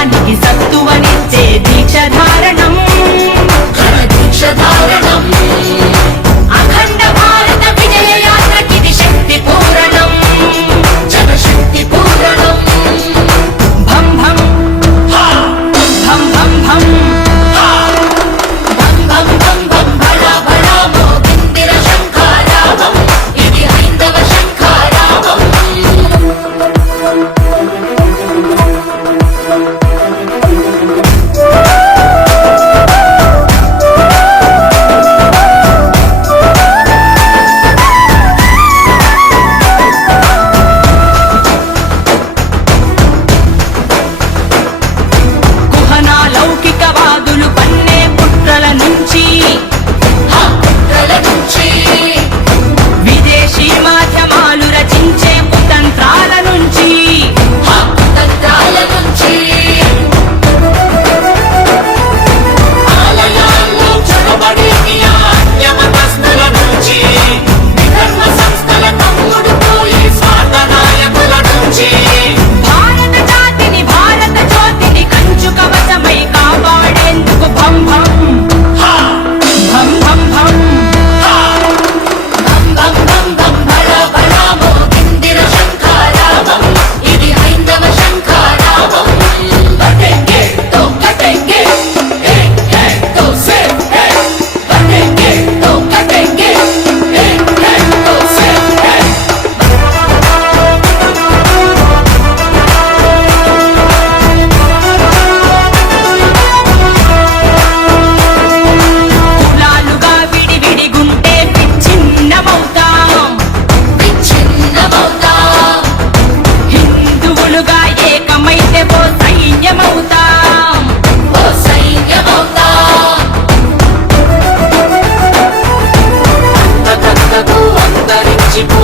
ధర్మానికి సత్తువనిచ్చే దీక్షధారణం దీక్షధారణం అఖండ భారత విజయ యాత్రకిది శక్తి పూరణం జనశక్తి పూరణం భం భం భం భం భం భం భం భం భం భళా భళా మోగిందిర శంఖారావం ఇది హైందవ శంఖారావం లౌకికవాదులు పన్నే పుట్రల నుంచి విదేశీ మాధ్యమాలు రచించే కుతంత్రాల నుంచి ఆలయాల్లో చొరబడే అన్యమతస్థుల నుంచి విధర్మ సంస్థల తమ్ముడు పోయి స్వార్థ నాయకుల నుంచి భారత జాతిని భారత జ్యోతిని కంచు కవచమై కాపాడేందుకు భం భం భం భం భం భం భం భం భం భళా భళా మోగిందిర శంఖారావం ఇది హైందవ శంఖారావం బటెంగే తో కటెంగే ఏక్ ఏక్ తో సేఫ్ ఏక్ బటెంగే తో కటెంగే ఏక్ ఏక్ తో సేఫ్ ఏక్ కులాలుగా విడివిడిగుంటే విచ్ఛిన్నమవుతాం హిందువులుగా ఏకమైతే ఓ సైన్యమవుతాం అంతకంతకు అంతరించిపో